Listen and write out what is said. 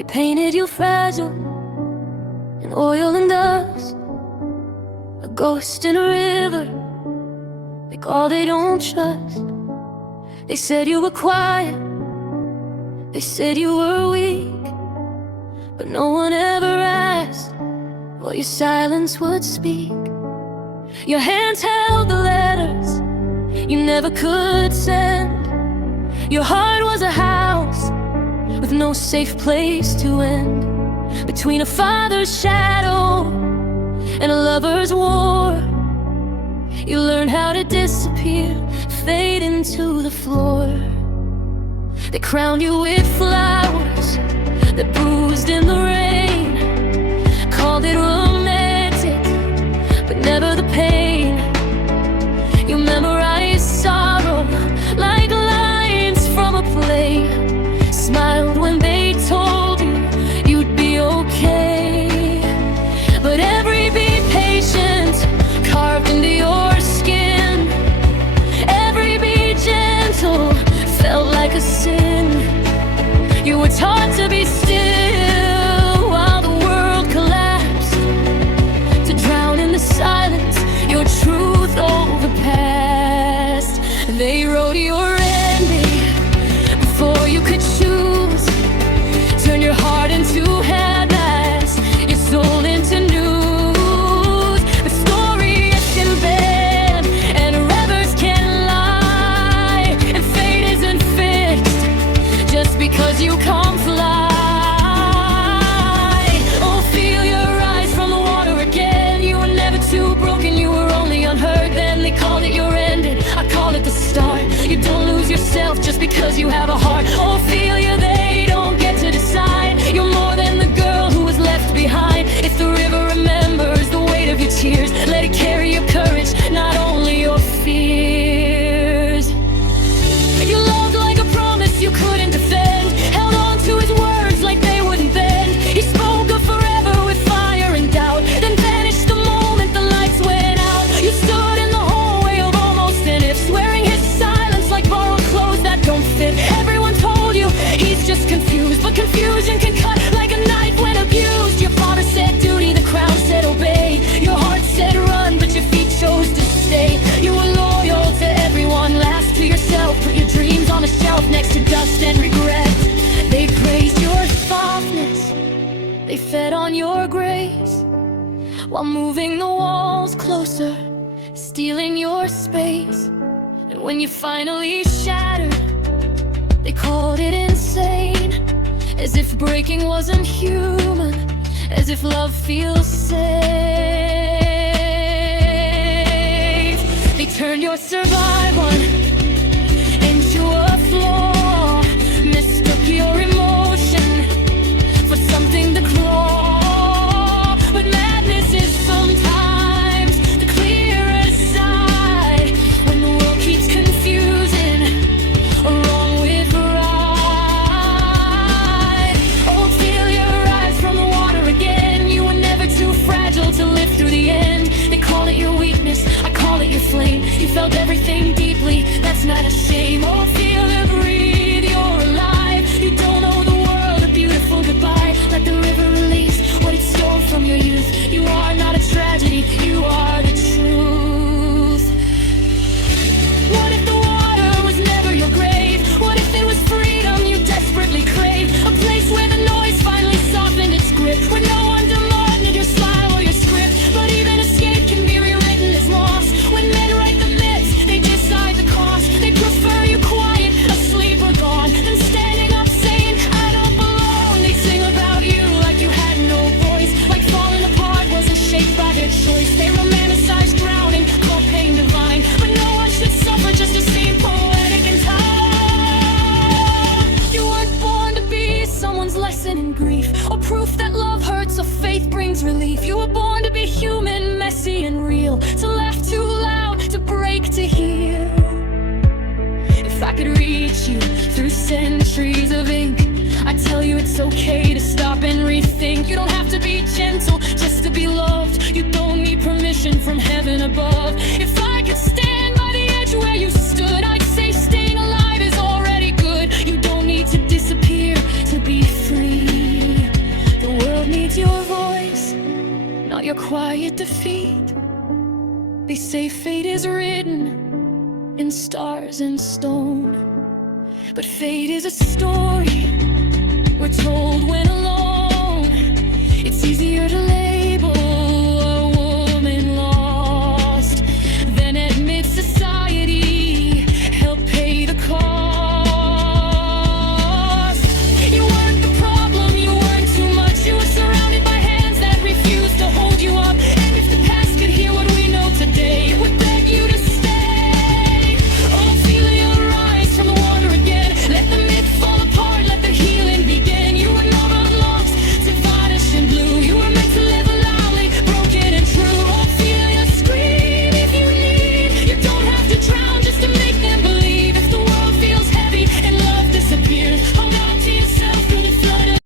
They painted you fragile in oil and dust, a ghost in a river, like all they don't trust. They said you were quiet, they said you were weak, but no one ever asked what your silence would speak. Your hands held the letters you never could send. Your heart was a house with no safe place to end. Between a father's shadow and a lover's war, you learned how to disappear, fade into the floor. They crowned you with flowers that bruised in the rain, called it romantic, but never the pain. You memorized sorrow like lines from a play, smiled when they told you you'd be okay. But every be patient carved into your skin, every be gentle felt like a sin. You were taught to be still while the world collapsed, to drown in the silence your truth overpassed. They wrote your ending before you could choose. Turn your heart into headlines, your soul into news. The story isn't bad and rivers can lie, and fate isn't fixed just because you can't fly. Oh, feel your rise from the water again. You were never too broken, you were only unheard then. They called it your ending, I call it the start. You don't lose yourself just because you have a heart. Oh, feel you, they don't get to decide. You're more than the girl who was left behind. If the river remembers the weight of your tears, let it carry your courage, not only your fears. You loved like a promise you couldn't defend, held on to his words like they wouldn't bend. He spoke of forever with fire and doubt, then vanished the moment the lights went out. You stood in the hallway of almost an if, swearing his silence like borrowed clothes that don't fit. Everyone told you he's just confused, but confusion can cut like a knife when abused. Your father said duty, the crowd said obey. Your heart said run, but your feet chose to stay. You were loyal to everyone, last to yourself. Put your dreams on a shelf next to dust and regret. They praised your softness, they fed on your grace, while moving the walls closer, stealing your space. And when you finally shattered, they called it insane, as if breaking wasn't human, as if love feels safe. They turned your survival into a flaw, mistook your emotion for something to claw. But madness is sometimes the clearest side, when the world keeps confusing wrong with right. Oh, feel your rise from the water again. You were never too fragile to live through the end. They call it your weakness, I call it your flame. You felt everything deeply, that's not a shame. Oh, feel it breathe, you're alive. You don't owe the world a beautiful goodbye. Let the river release what it stole from your youth. You are not a tragedy, you are the truth. What if the water was never your grave? What if it was freedom you desperately craved? A place where the noise finally softened its grip, where no one demanded your smile or your script. But even escape can be rewritten as loss. When men write the myths, they decide the cost. They prefer you quiet, asleep or gone, than standing up saying, I don't belong. They sing about you like you had no voice, like falling apart wasn't shaped by their choice. They romanticize drowning, call pain divine, but no one should suffer just to seem poetic in time. You weren't born to be someone's lesson in grief, or proof that love hurts or faith brings relief. You were born to be human, messy and real, to laugh too loud, to break to heal. If I could reach you through centuries of ink, I tell you it's okay to stop and rethink. You don't have to be gentle just to be loved. You don't need permission from heaven above. If I could stand by the edge where you stood, I'd say staying alive is already good. You don't need to disappear to be free. your quiet defeat. They say fate is written in stars and stone, but fate is a story we're told when alone. It's easier to lay